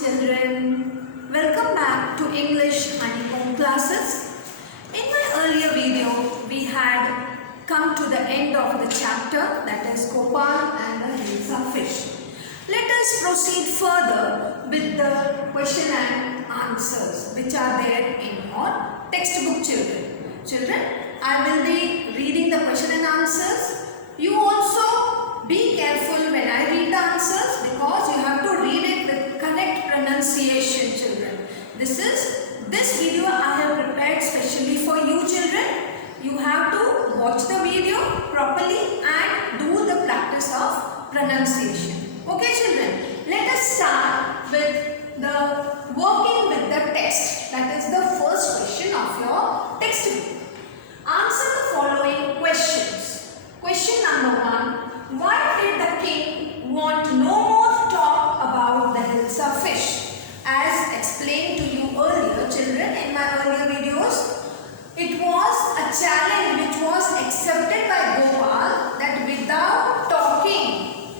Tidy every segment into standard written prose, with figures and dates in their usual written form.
children, welcome back to English honeycomb classes. In my earlier video, we had come to the end of the chapter, that is Gopal and the Hilsa fish. Let us proceed further with the question and answers which are there in your textbook, children. Children, I will be reading the question and answers. You also be careful when I read the answers because you have to read it with correct pronunciation, children. This video I have prepared specially for you, children. You have to watch the video properly and do the practice of pronunciation. Okay, children, let us start with the working with the text. That is the first question of your textbook. Answer the following questions. Question number 1. Why did the king want no more talk about the Hilsa fish? As explained to you earlier, children, in my earlier videos, it was a challenge which was accepted by Gopal that without talking,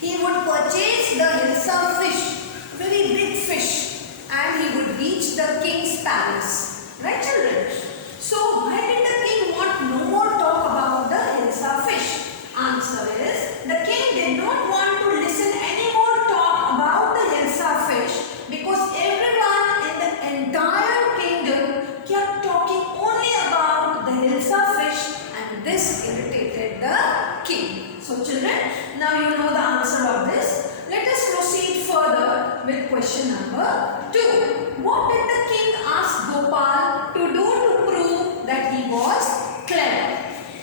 he would purchase the Hilsa fish, very big fish, and he would reach the king's palace. Right, children? So, why did the king want no more talk about the Hilsa fish? Answer is, the king did not want to listen any more talk about the Hilsa fish because everyone in the entire kingdom kept talking only about the Hilsa fish, and this irritated the king. So children, now you know the answer of this. Let us proceed further with question number 2. What did the king ask Gopal to do to prove that he was clever?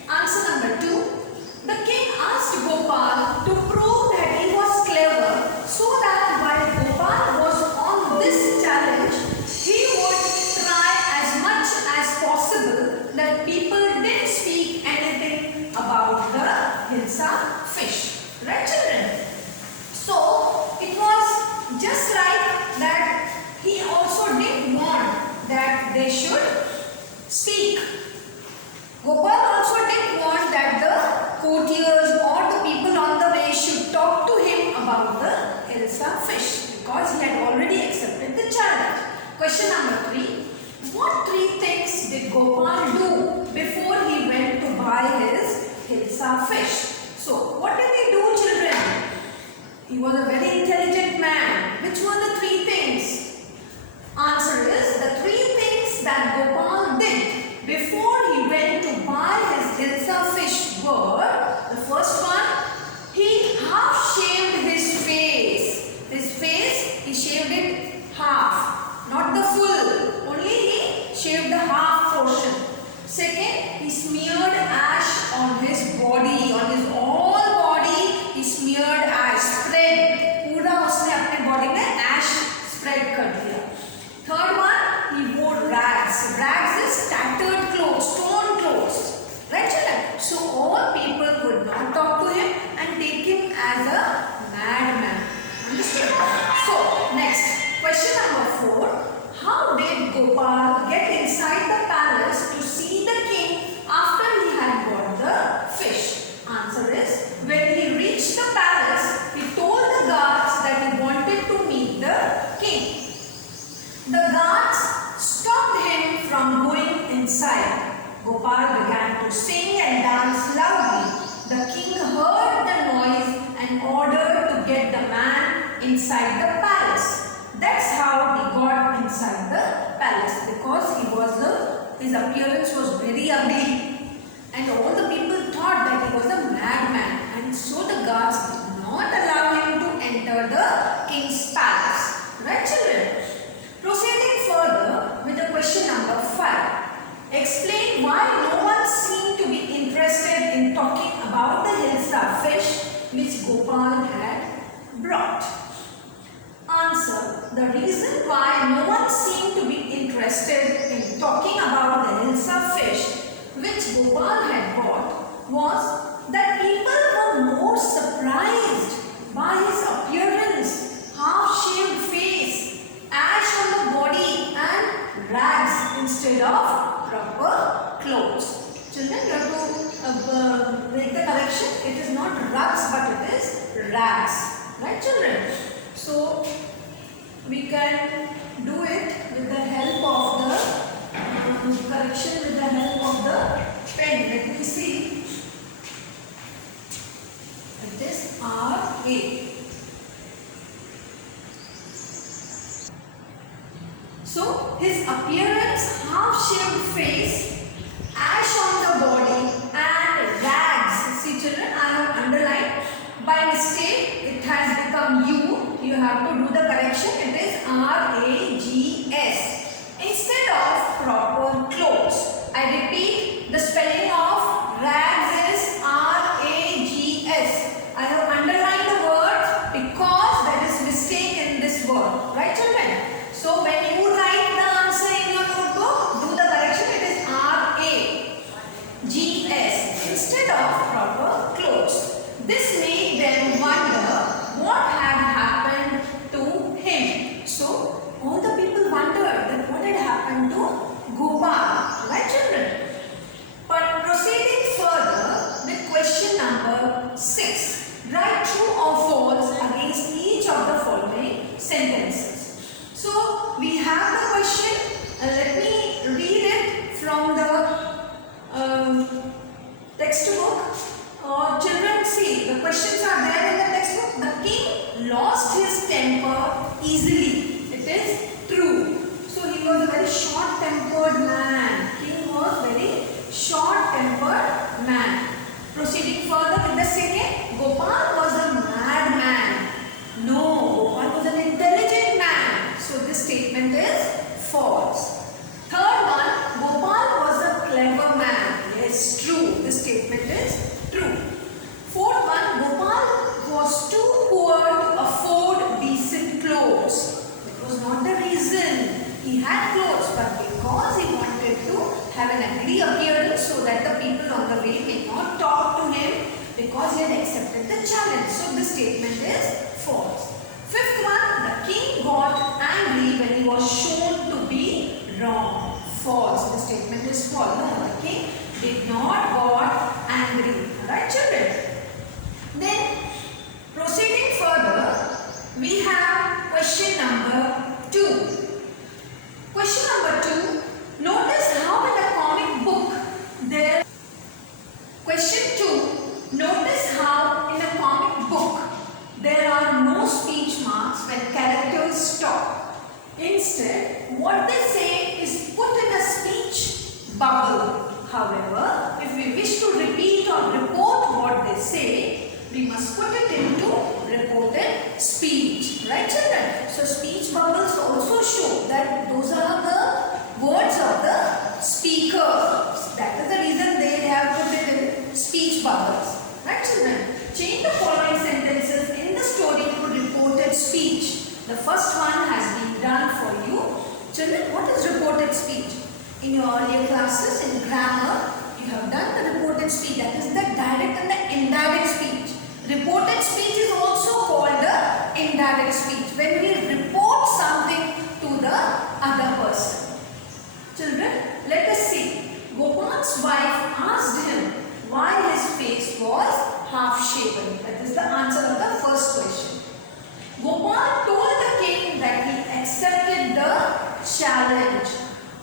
Answer number 2. The king asked Gopal to prove that he was clever so that while Gopal was on this challenge, he would try as much as possible that people didn't speak anything about the Hilsa fish. Right, children? So, it was just like that he also did want that they should speak. Gopal also did want that the courtiers or the people on the way should talk to him about the Hilsa fish because he had already accepted the challenge. Question number 3. What 3 things did Gopal do before he went to buy his Hilsa fish? So, what did he do, children? He was a very intelligent man. Which were the 3 things? Answer is, the 3 things that Gopal did before he went to buy his Hilsa fish were, the first one, he half shaved his face. His face, he shaved it half, not the full, only he shaved the half portion. Second, he smeared ash on his body, on his whole body, he smeared ash, spread. पूरा उसने अपने body में ash spread कर दिया. Third one, he wore rags. Rags is tattered clothes, torn clothes. Right, children? So all people would not talk to him and take him as a madman. Understood? So, next, question number 4. How did Gopal get inside the palace to see the king after he had bought the fish? Answer is, when he reached the palace, he told the guards that he wanted to meet the king. The guards stopped him from going inside. Gopal began to sing and dance loudly. The king heard the noise and ordered to get the man inside the palace. That's how he got inside the palace because his appearance was very ugly and all the people thought that he was a madman, and so the guards did not allow him to enter the king's palace. Right, children? Proceeding further with the question number 5. Explain why no one seemed to be interested in talking about the Hilsa fish which Gopal had brought. Answer. The reason why no one seemed to be interested in talking about the Hilsa fish which Gopal had bought was that people were more surprised by his appearance, half-shaved face, ash on the body and rags instead of proper clothes. Children, you have to make the correction. It is not rugs but it is rags. Right, children? So, we can do it with the help of the correction with the help of the pen. Let me see. It is R-A. So his appearance, half-shaved face, ash on the body and rags. See children, I have underlined. By mistake it has become U. You have to do the correction. It is R-A-G-S. Instead of proper clothes. I repeat, the spelling of rags is R-A-G-S. I have underlined the word because there is mistake in this word. Right children? So when you write the answer in your notebook, do the correction. It is R-A-G-S instead of proper clothes. This made them wonder what had happened to him. So all the people wondered that what had happened to Gopal. Right children? But proceeding further with question number 6. Write true or false against each of the following sentences. So we have the question. Let me read it from the textbook. Children, see, the questions are there in the textbook. The king lost his temper easily. It is true. So he was a very short-tempered man. King was very short-tempered man. Proceeding further with the second, Gopal was a madman. No, Gopal was an intelligent man. So this statement is false. Third one, Gopal was a clever man. Yes, true. This statement is true. Fourth one, Gopal was too poor to afford decent clothes. That was not the reason. He had clothes, but because he wanted to have an ugly appearance so that the people on the way may not talk to him, because he had accepted the challenge. So this statement is false. Fifth one, the king got angry when he was shown to be wrong. False. The statement is false. No, the king did not got angry. Alright children? Then proceeding further, we have question number 2. Question number 2. Notice how in the comic book there. Question 2. Notice how in a comic book there are no speech marks when characters stop. Instead, what they say is put in a speech bubble. However, if we wish to repeat or report what they say, we must put it into reported speech. Right children? So speech bubbles also show that those are the words of the speakers. That is the reason they have put it in speech bubbles. Right children? Change the following sentences in the story to reported speech. The first one has been done for you. Children, what is reported speech? In your earlier classes in grammar, you have done the reported speech. That is the direct and the indirect speech. Reported speech is also called the indirect speech. When we report something to the other person. Children, let us see. Gopal's wife asked him why his face was half shaven. That is the answer of the first question. Gopal told the king that he accepted the challenge.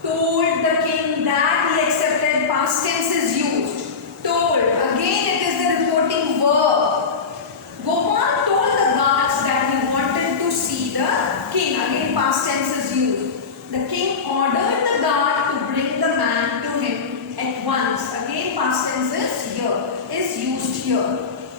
Told the king that he accepted, past tense is used. Told, again it is the reporting verb. Gopal told the guards that he wanted to see the king. Again past tense is used. The king ordered the guard to bring the man to him at once. Again past tense is used here.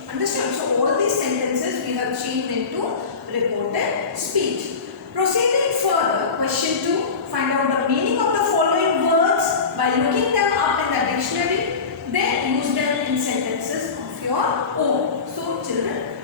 Understand? So all these sentences we have changed into reported speech. Proceeding further, question 2. Find out the meaning of the following words by looking them up in the dictionary. Then use them in sentences of your own. So children,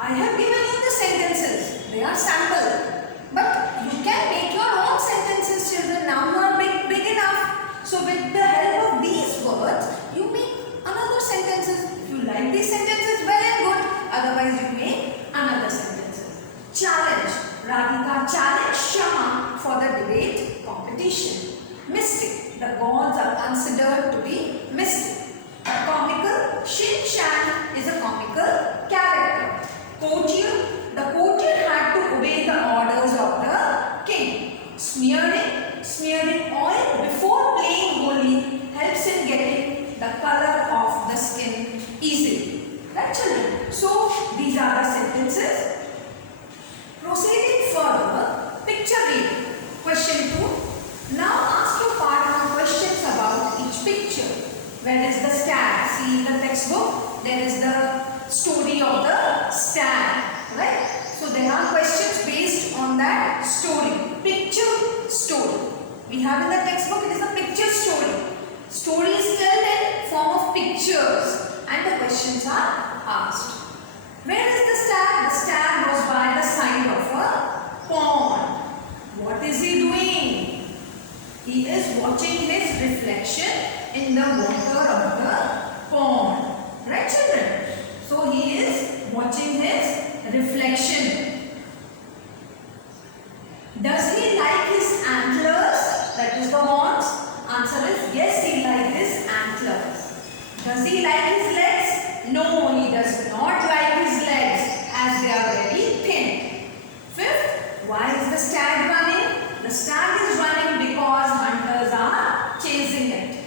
I have given you the sentences. They are sample. But you can make your own sentences, children. Now you are big enough. So with the help of these words, you make another sentences. If you like these sentences, well and good. Otherwise you make another sentences. Challenge. Radhika challenged Shama for the debate competition. Mystic. The gods are considered to be mystic. Comical. Shin Chan is a comical character. Courtier. The courtier had to obey the orders of the textbook, there is the story of the stag, right? So there are questions based on that story, picture story. We have in the textbook, it is a picture story. Story is told in form of pictures and the questions are asked. Where is the stag? The stag was by the side of a pond. What is he doing? He is watching his reflection in the water of the pond. Right, children? So he is watching his reflection. Does he like his antlers? That is the horns. Answer is yes, he likes his antlers. Does he like his legs? No, he does not like his legs as they are very thin. Fifth, why is the stag running? The stag is running because hunters are chasing it.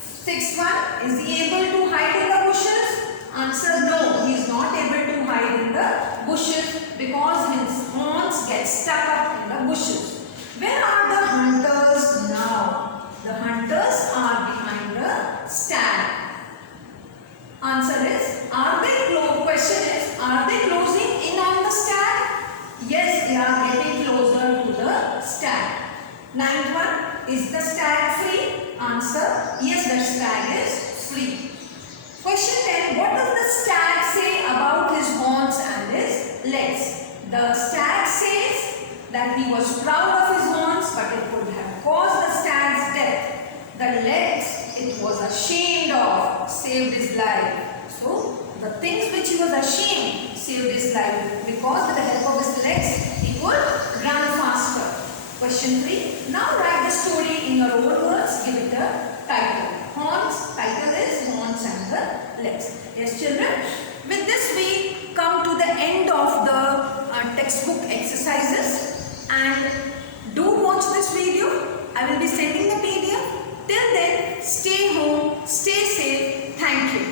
Sixth one, is he able to hide in the bushes? Answer, no, he is not able to hide in the bushes because his horns get stuck up in the bushes. Where are the hunters now? The hunters are behind the stag. Answer is, question is, are they closing in on the stag? Yes, they are getting closer to the stag. Ninth one, is the stag free? Answer, yes, the stag is free. Question 10, what does the stag say about his horns and his legs? The stag says that he was proud of his horns, but it would have caused the stag's death. The legs it was ashamed of saved his life. So, the things which he was ashamed saved his life because with the help of his legs he could run faster. Question 3. Now write the story in your own words. Give it a title. Horns. Title is horns and the legs. Yes, children. With this we come to the end of the textbook exercises. And do watch this video. I will be sending the PDF. Till then, stay home, stay safe. Thank you.